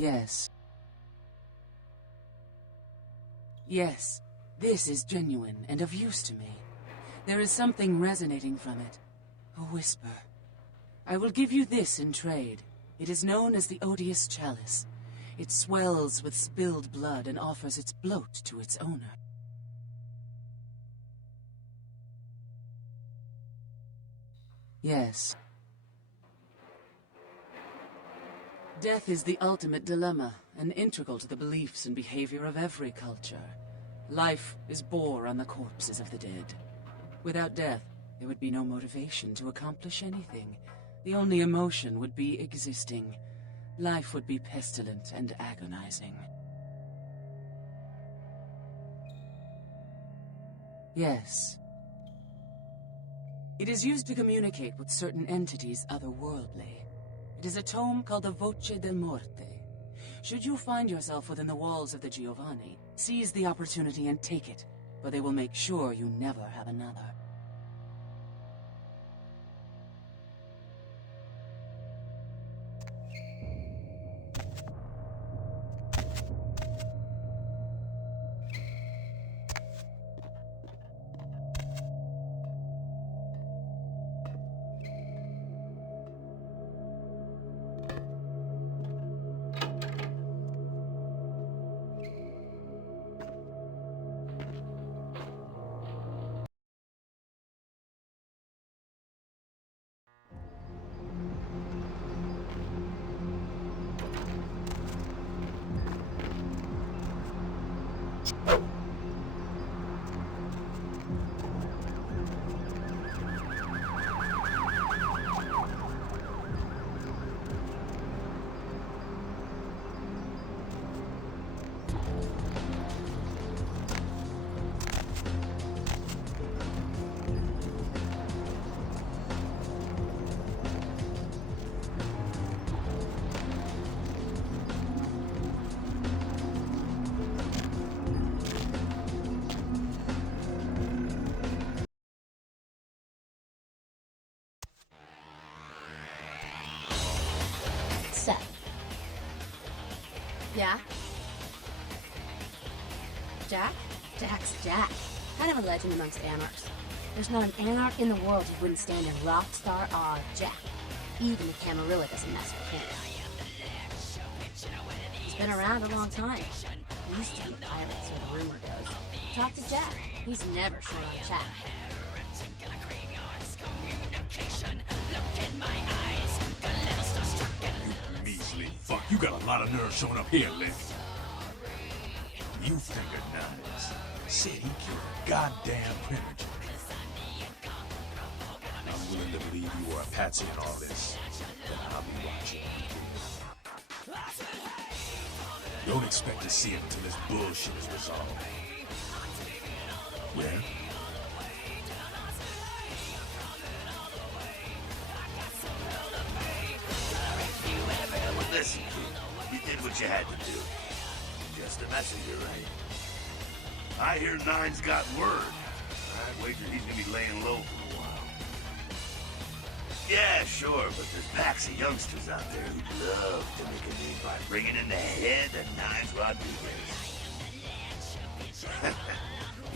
Yes. Yes, this is genuine and of use to me. There is something resonating from it. A whisper. I will give you this in trade. It is known as the Odious Chalice. It swells with spilled blood and offers its bloat to its owner. Yes. Death is the ultimate dilemma, and integral to the beliefs and behavior of every culture. Life is bore on the corpses of the dead. Without death, there would be no motivation to accomplish anything. The only emotion would be existing. Life would be pestilent and agonizing. Yes. It is used to communicate with certain entities otherworldly. It is a tome called the Voce del Morte. Should you find yourself within the walls of the Giovanni, seize the opportunity and take it, for they will make sure you never have another. Yeah? Jack? Jack's Jack. Kind of a legend amongst anarchs. There's not an anarch in the world who wouldn't stand in rockstar awe of Jack. Even the Camarilla doesn't mess with him. He's been around a long time. He used to be a pirate, so the rumor goes. Talk to Jack. He's never short on chat. You measly fuck. You got a lot of nerve showing up here, Lick. You figured numbers. Said he killed a goddamn premature. I'm willing to believe you were a patsy in all this. Then I'll be watching. Don't expect to see him until this bullshit is resolved. Yeah? Listen, kid, you did what you had to do. Just a messenger, right? I hear Nine's got word. I'd wager he's gonna be laying low for a while. Yeah, sure, but there's packs of youngsters out there who'd love to make a name by bringing in the head of Nines Rodriguez.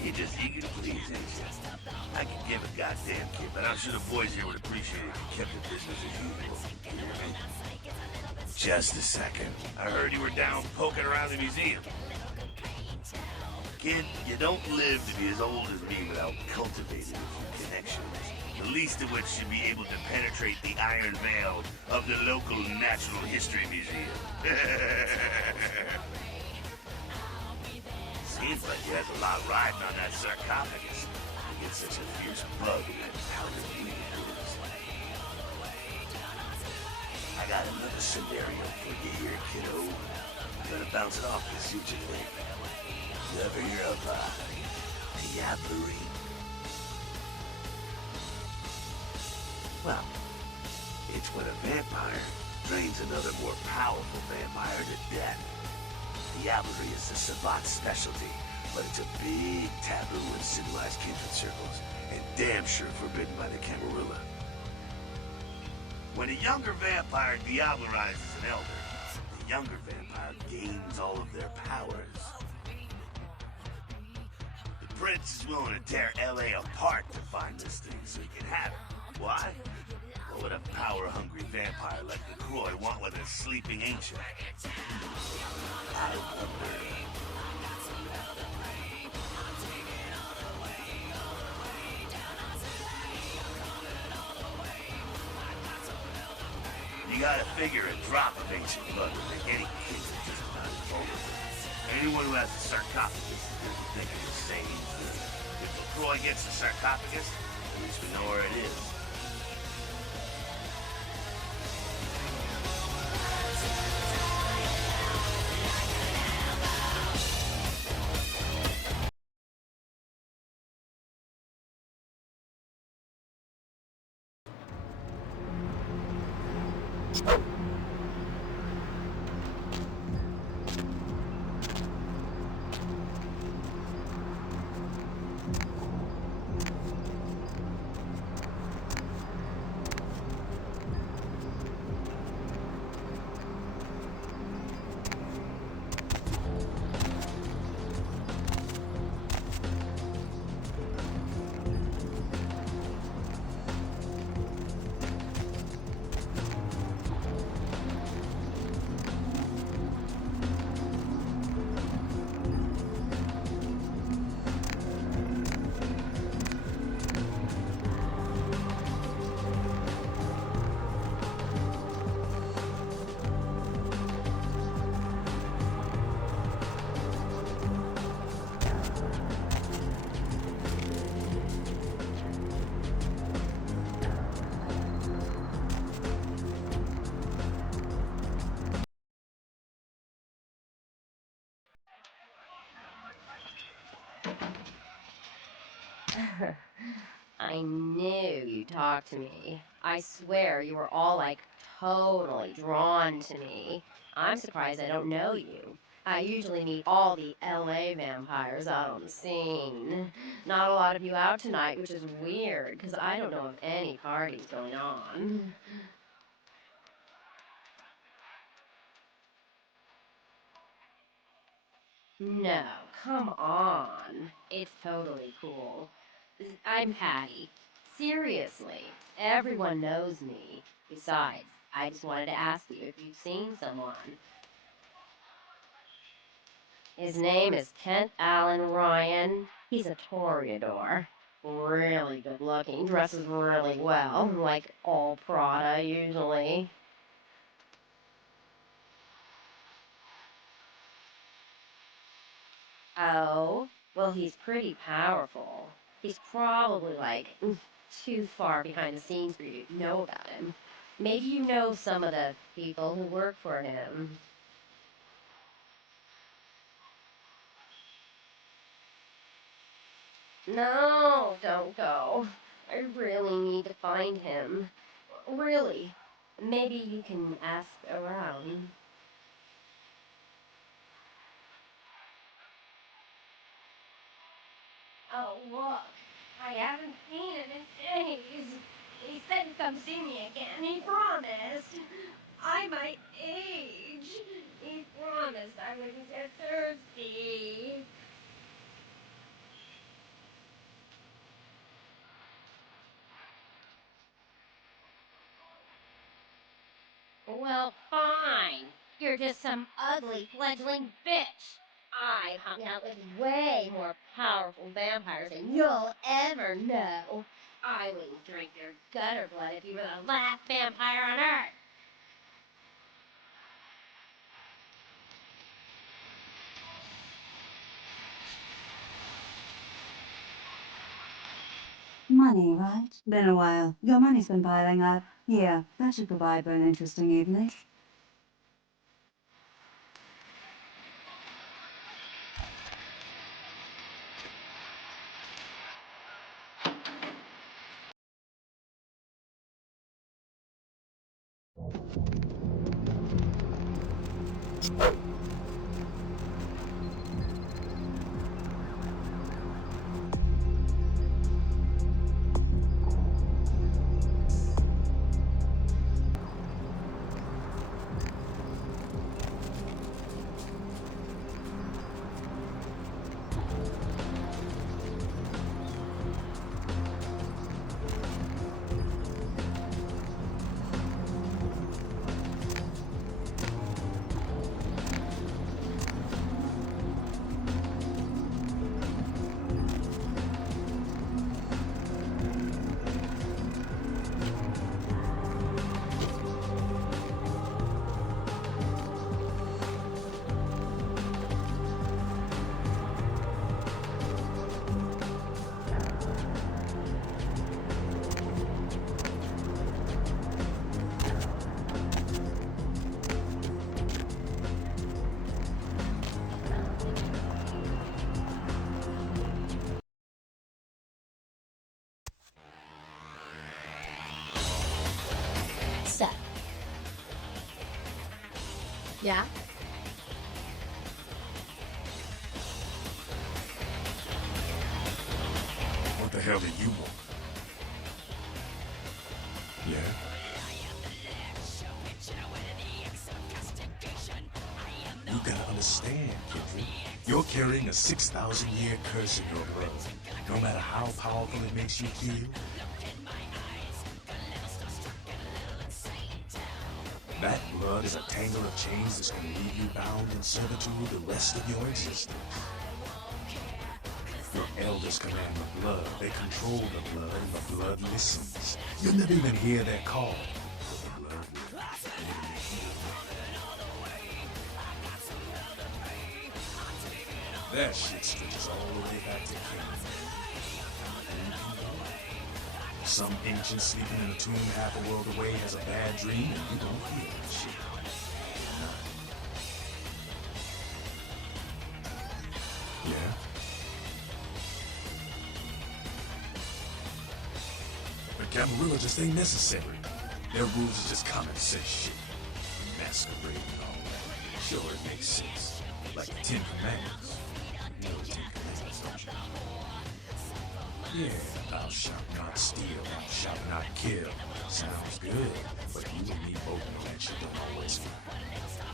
You're just eager to please, ain't you? I could give a goddamn kid, but I'm sure the boys here would appreciate it if you kept the business as usual. You hear me? Just a second. I heard you were down poking around the museum. Kid, you don't live to be as old as me without cultivating a few connections. The least of which should be able to penetrate the iron veil of the local Natural History Museum. Seems like you had a lot riding on that sarcophagus. You get such a fierce bug in that powdered meat of yours. I got another scenario for you here, kiddo. I'm gonna bounce it off to see what you think. You ever hear of, diablerie? Well, it's when a vampire drains another more powerful vampire to death. Diablerie is the savant's specialty, but it's a big taboo in civilized kindred circles, and damn sure forbidden by the Camarilla. When a younger vampire diablerizes an elder, the younger vampire gains all of their powers. The prince is willing to tear L.A. apart to find this thing so he can have it. Why? What would a power-hungry vampire like LaCroix want with a sleeping ancient? I wonder. You gotta figure a drop of ancient blood would make any kid just about vulnerable. Anyone who has a sarcophagus is going to think of the same thing. If LaCroix gets the sarcophagus, at least we know where it is. I knew you'd talk to me. I swear you were all like totally drawn to me. I'm surprised I don't know you. I usually meet all the LA vampires out on the scene. Not a lot of you out tonight, which is weird because I don't know of any parties going on. No, come on. It's totally cool. I'm Patty. Seriously, everyone knows me. Besides, I just wanted to ask you if you've seen someone. His name is Kent Allen Ryan. He's a Toreador. Really good looking, dresses really well, like all Prada usually. Oh, well, he's pretty powerful. He's probably like too far behind the scenes for you to know about him. Maybe you know some of the people who work for him. No, don't go. I really need to find him. Really. Maybe you can ask around. Oh, look. I haven't seen him in days. He said he'd come see me again. He promised. I might age. He promised I wouldn't get thirsty. Well, fine. You're just some ugly fledgling bitch. I've hung out with way more powerful vampires than you'll ever know. I wouldn't drink your gutter blood if you were the last vampire on Earth. Money, right? Been a while. Your money's been piling up. Here, that should provide for an interesting evening. So. Yeah? What the hell do you want? Yeah? You gotta understand, Kendrick. You're carrying a 6,000-year curse in your blood. No matter how powerful it makes you feel. That blood is a tangle of chains that's gonna leave you bound in servitude the rest of your existence. Your elders command the blood. They control the blood, and the blood listens. You'll never even hear their call. But the blood will. That shit stretches all the way back to King. Some ancient sleeping in a tomb half a world away has a bad dream, and you don't feel that shit. Yeah? But Camarilla just ain't necessary. Their rules is just common sense shit. Masquerade and all that. Sure, it makes sense. Like the Ten Commandments. You know the Ten Commandments, don't you? Yeah, thou shalt not steal, thou shalt not kill. Sounds good, but you and me both know that shit don't always fly.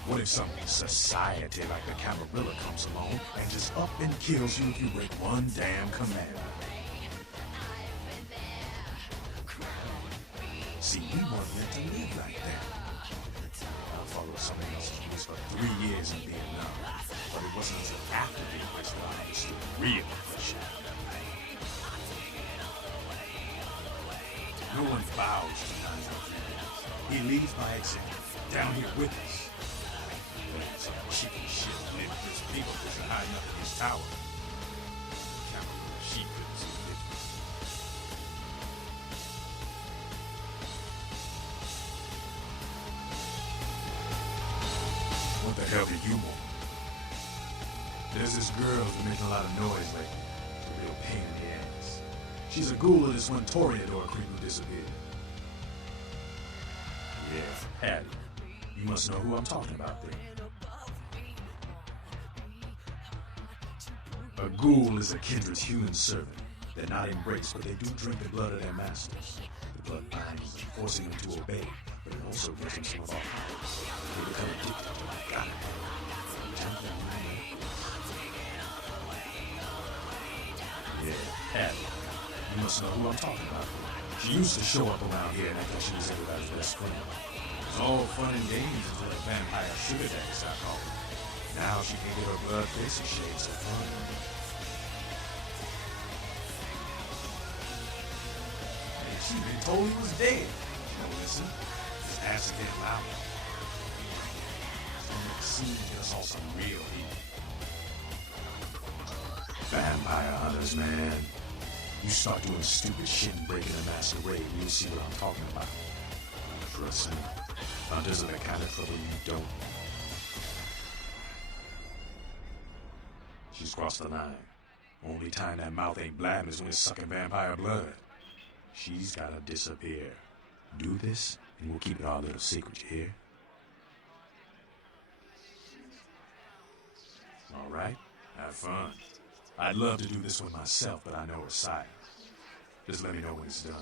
What if some society like the Camarilla comes along and just up and kills you if you break one damn commandment? See, we weren't meant to live like that. I followed someone else's rules for 3 years in Vietnam, but it wasn't until after the English that I understood real pressure. No one bows to Nigel. He leads by example, down here with us. Some chicken shit live with his people isn't high enough in his tower. Camarilla, she couldn't see the difference. What the hell do you want? There's this girl who's making a lot of noise lately. real pain in the ass. She's a ghoul of this one Toreador creep who disappeared. Yeah, Hattie. You must know who I'm talking about then. A ghoul is a kindred's human servant. They're not embraced, but they do drink the blood of their masters. The blood binds them, forcing them to obey, but it also gives them some of our powers. They become addicted to it. Got it. Yeah, Hattie. You must know who I'm talking about. She used to show up around here and act like she was everybody's best friend. It was all fun and games until a vampire sugar daddy stopped calling. Now she can get her blood facing shades of fun. And she's been told he was dead. No, listen. His ass is getting louder. From the scene, there's also some real heat. Vampire hunters, man. You start doing stupid shit and breaking a masquerade, and you'll see what I'm talking about. Trust me. Hunters are the kind of trouble you don't. She's crossed the line. Only time that mouth ain't blabbing is when it's sucking vampire blood. She's gotta disappear. Do this, and we'll keep it our little secret, you hear? Alright, have fun. I'd love to do this one myself, but I know her side. Just let me know when it's done.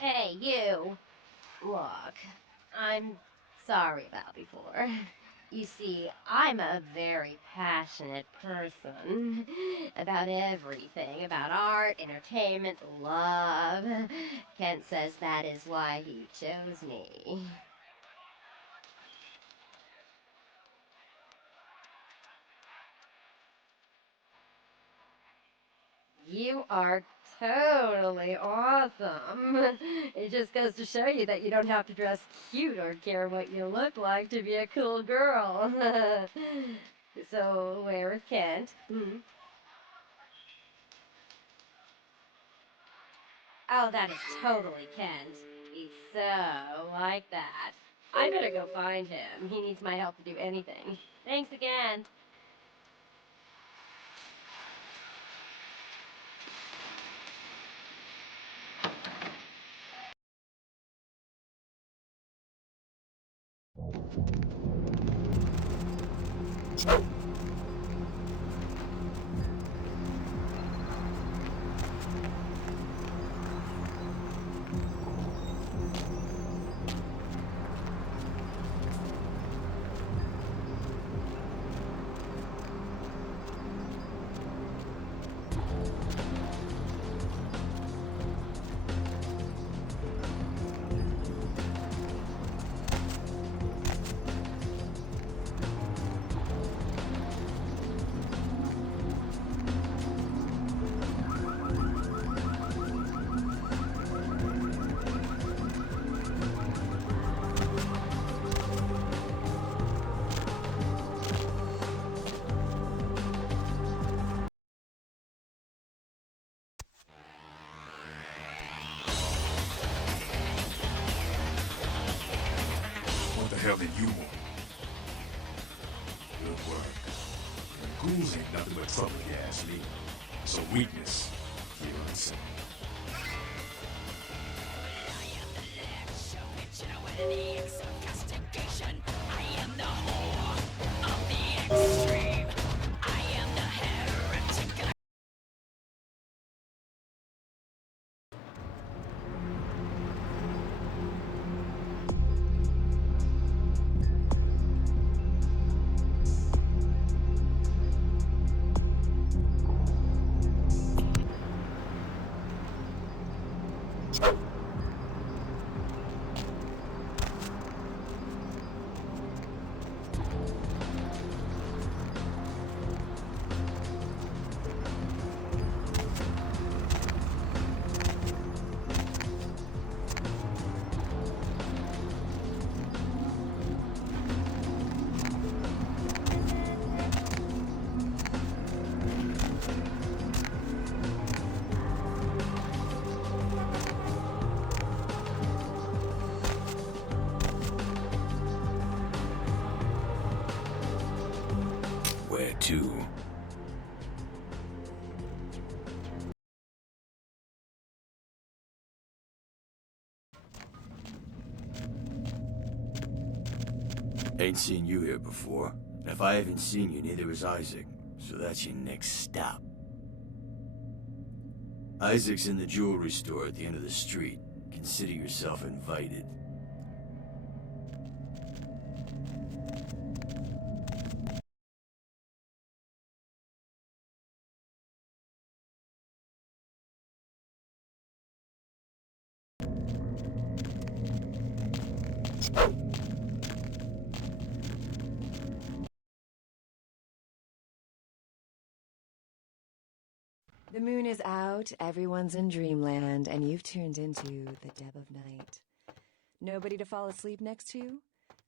Hey, you. Look, I'm sorry about before. You see, I'm a very passionate person about everything, about art, entertainment, love. Kent says that is why he chose me. You are totally awesome. It just goes to show you that you don't have to dress cute or care what you look like to be a cool girl. So, where is Kent? Oh, that is totally Kent. He's so like that. I better go find him. He needs my help to do anything. Thanks again. hell than you want. Good work. And ghouls ain't nothing but trouble, you ask me. So weakness, feel unsafe. Where to? Ain't seen you here before. And if I haven't seen you, neither has Isaac. So that's your next stop. Isaac's in the jewelry store at the end of the street. Consider yourself invited. The moon is out, everyone's in dreamland, and you've tuned into the dead of night. Nobody to fall asleep next to?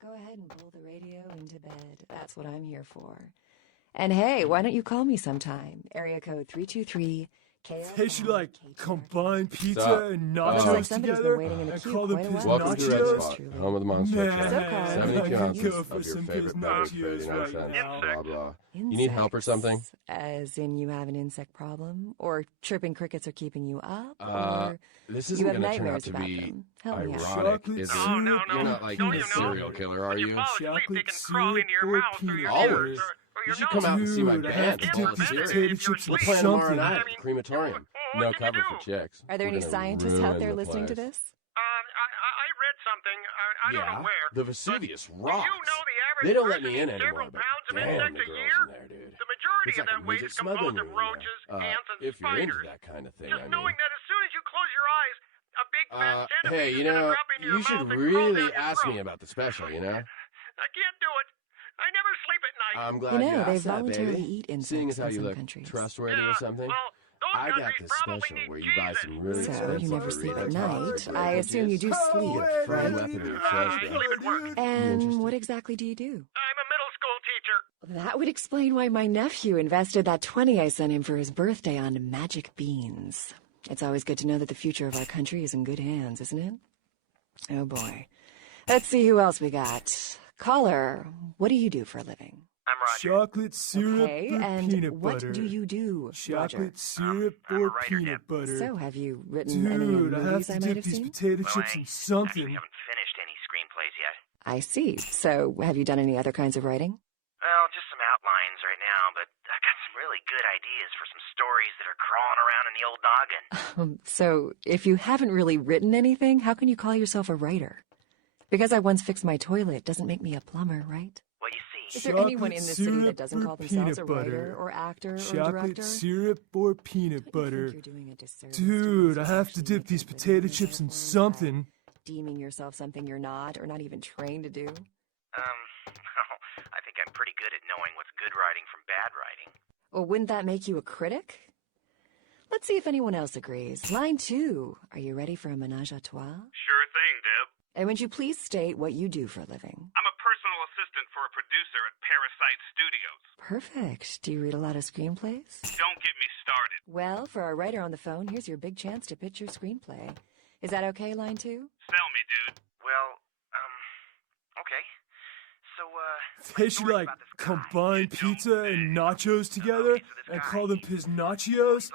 Go ahead and pull the radio into bed. That's what I'm here for. And hey, why don't you call me sometime? Area code 323 They should like combine pizza Stop. and Looks nachos like somebody's together been waiting in the and queue call them quite a pizza while. Welcome to Red nachos. Spot, home of the monster Man, truck. So called. 72 I could ounces kill of for your some favorite pizza beverage for nachos 89 right cents. now. Blah, blah. You need help or something? As in you have an insect problem? Or chirping crickets are keeping you up? Or This you isn't have going to turn out nightmares to about be them? Help me out. ironic, Chocolate is it? syrup No. You're not like Don't a you know? serial killer, are When you you? fall asleep, they Chocolate can crawl syrup into your or mouth through your peanut ears butter. or You your should nose. come out and see my Dude, I band. have to It's dip all these serious. potato If you're chips We'll in play tomorrow something. night I at mean, the crematorium. what No can you cover do? for chicks. Are there We're any gonna scientists out ruin there the listening to place. this? I read something. I don't know where. The Vesuvius Do rocks. you know the average They don't let person me in eats anymore, several but pounds of damn, insects the a girls year? in there, dude. The majority It's of like a that weight midget is composed smuggling of room in roaches, there. ants, and If you're into spiders. that kind of thing, Just I mean. knowing that as soon as you close your eyes, a big fat centipede Hey, is you gonna know, drop into your you should mouth and crawl really down your ask me throat. about the special, you know? I can't do it. I never sleep at night. I'm glad You know, asked they that, voluntarily baby. eat insects Seeing as how in you some look countries. trustworthy Yeah, or something, well, those I got countries this probably special need where you buy Jesus. some really So, expensive you never sleep at burritos, night. I packages. assume you do sleep, You get a free right? weapon in your I chest, sleep man. at work. And interested? what exactly do you do? I'm a middle school teacher. That would explain why my nephew invested that 20 I sent him for his birthday on magic beans. It's always good to know that the future of our country is in good hands, isn't it? Oh boy. Let's see who else we got. Caller, what do you do for a living? I'm Roger. Chocolate syrup Okay, or and peanut what butter. do you do, Roger? Chocolate syrup I'm a or writer, peanut Deb. butter. So, have you written any Dude, I have movies to I might dip have these seen? potato Well, chips I in something. actually haven't finished any screenplays yet. I see. So, have you done any other kinds of writing? Well, just some outlines right now, but I got some really good ideas for some stories that are crawling around in the old noggin. So, if you haven't really written anything, how can you call yourself a writer? Because I once fixed my toilet doesn't make me a plumber, right? Well, you see, Is there anyone in Chocolate this city that syrup doesn't or call themselves a peanut writer butter? or actor or Chocolate director? syrup or peanut Don't you butter. think you're doing a disservice Dude, to I those have who to actually dip make these a living potato by chips in by something. deeming yourself something you're not or not even trained to do? I think I'm pretty good at knowing what's good writing from bad writing. Or wouldn't that make you a critic? Let's see if anyone else agrees. Line 2. Are you ready for a menage a trois? Sure thing, Deb. And would you please state what you do for a living? I'm a personal assistant for a producer at Parasite Studios. Perfect. Do you read a lot of screenplays? Don't get me started. Well, for our writer on the phone, here's your big chance to pitch your screenplay. Is that okay, line 2? Sell me, dude. Well, okay. They should, like, combine pizza and nachos together and call them Piznachos?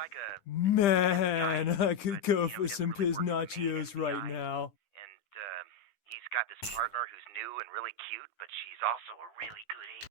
Man, I could go for some Piznachos right now. He's got this partner who's new and really cute, but she's also a really good agent.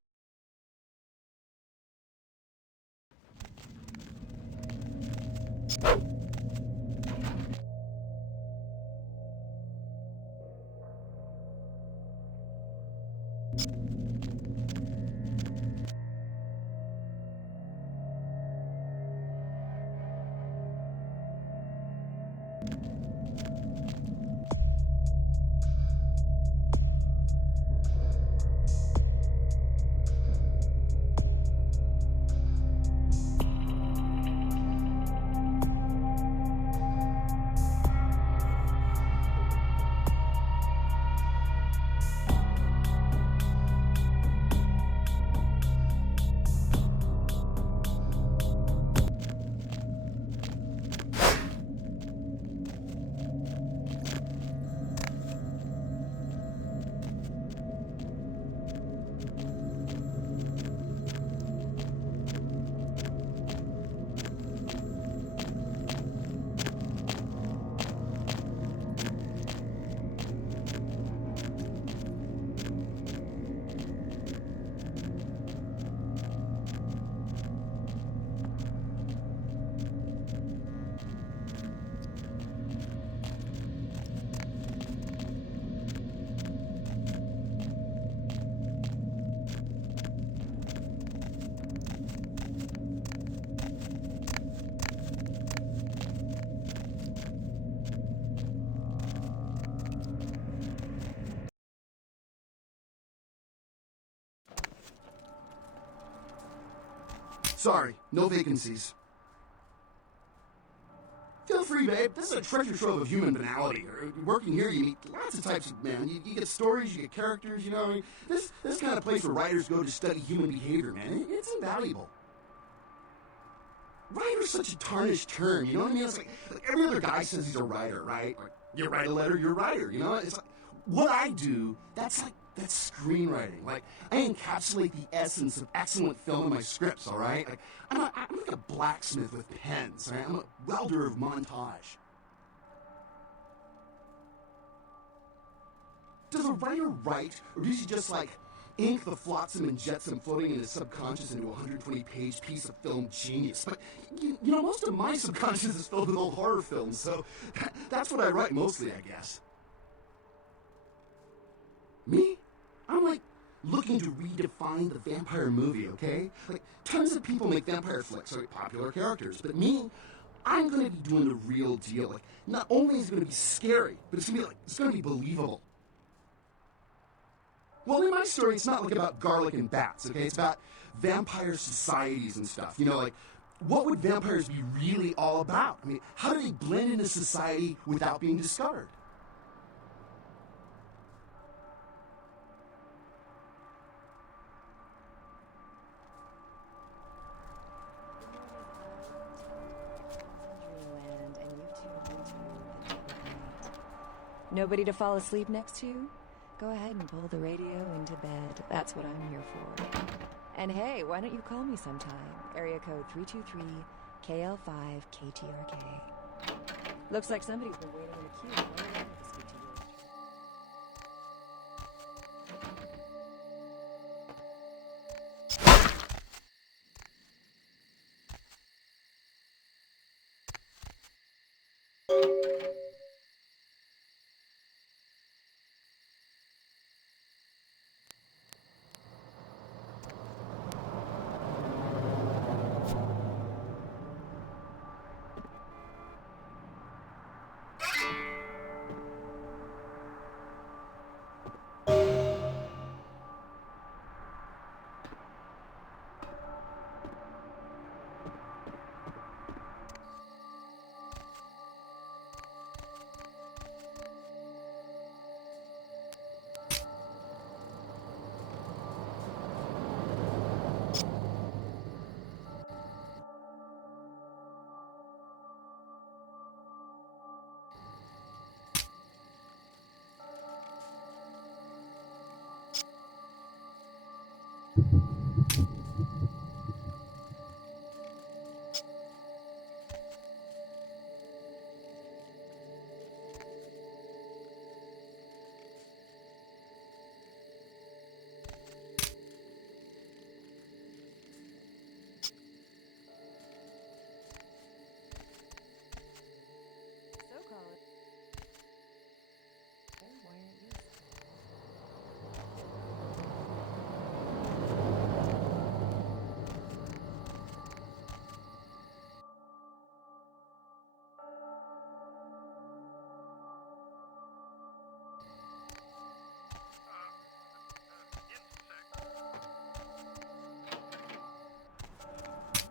Sorry, no vacancies. Feel free, babe. This is a treasure trove of human banality. Working here, you meet lots of types of men. You get stories, you get characters, you know. I mean, this kind of place where writers go to study human behavior, man. It's invaluable. Writer's such a tarnished term, you know what I mean? It's like every other guy says he's a writer, right? Like, you write a letter, you're a writer, you know? It's like, what I do, that's screenwriting. Like, I encapsulate the essence of excellent film in my scripts, all right? Like, I'm like a blacksmith with pens, right? I'm a welder of montage. Does a writer write, or does he just, like, ink the flotsam and jetsam floating in his subconscious into a 120-page piece of film genius? But, you know, most of my subconscious is filled with old horror films, so that's what I write mostly, I guess. Me? I'm like looking to redefine the vampire movie, okay? Like, tons of people make vampire flicks, like popular characters, but me, I'm gonna be doing the real deal. Like, not only is it gonna be scary, but it's gonna be believable. Well, in my story, it's not like about garlic and bats, okay? It's about vampire societies and stuff. You know, like, what would vampires be really all about? I mean, how do they blend into society without being discovered? Nobody to fall asleep next to? Go ahead and pull the radio into bed. That's what I'm here for. And hey, why don't you call me sometime? Area code 323-KL5-KTRK. Looks like somebody's been waiting in the queue. Why do I need to speak to you?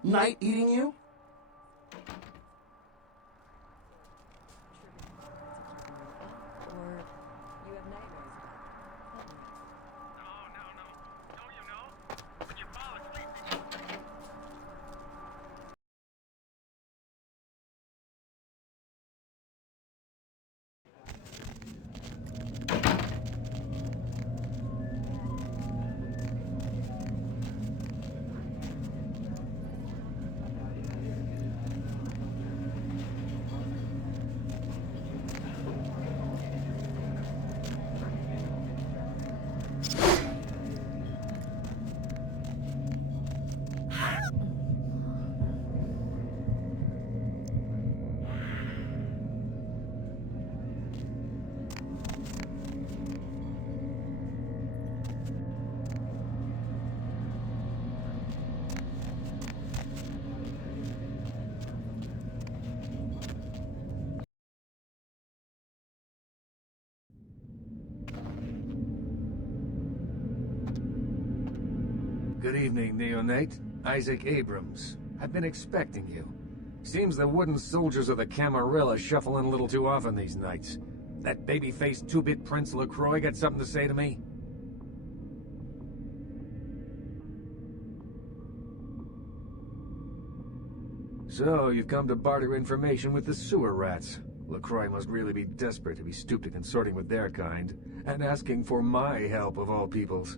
Night eating you? Or you have nightmares about it. Good evening, Neonate. Isaac Abrams. I've been expecting you. Seems the wooden soldiers of the Camarilla shuffle in a little too often these nights. That baby-faced two-bit Prince LaCroix got something to say to me? So, you've come to barter information with the sewer rats. LaCroix must really be desperate to be stooped to consorting with their kind, and asking for my help of all peoples.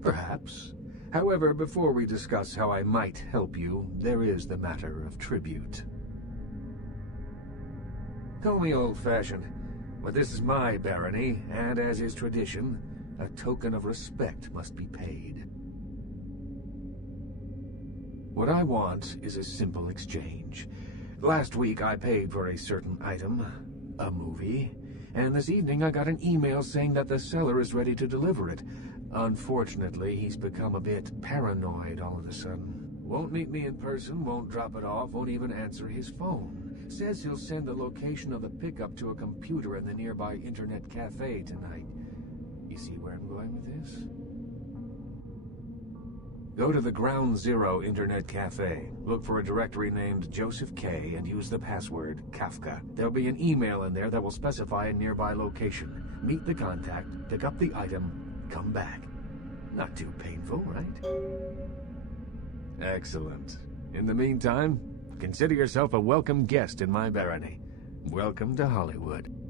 Perhaps. However, before we discuss how I might help you, there is the matter of tribute. Call me old-fashioned, but this is my barony, and as is tradition, a token of respect must be paid. What I want is a simple exchange. Last week I paid for a certain item, a movie, and this evening I got an email saying that the seller is ready to deliver it. Unfortunately, he's become a bit paranoid all of a sudden. Won't meet me in person, won't drop it off, won't even answer his phone. Says he'll send the location of the pickup to a computer in the nearby internet cafe tonight. You see where I'm going with this? Go to the Ground Zero Internet Cafe. Look for a directory named Joseph K. and use the password Kafka. There'll be an email in there that will specify a nearby location. Meet the contact, pick up the item, come back. Not too painful, right? Excellent. In the meantime, consider yourself a welcome guest in my barony. Welcome to HollyWood.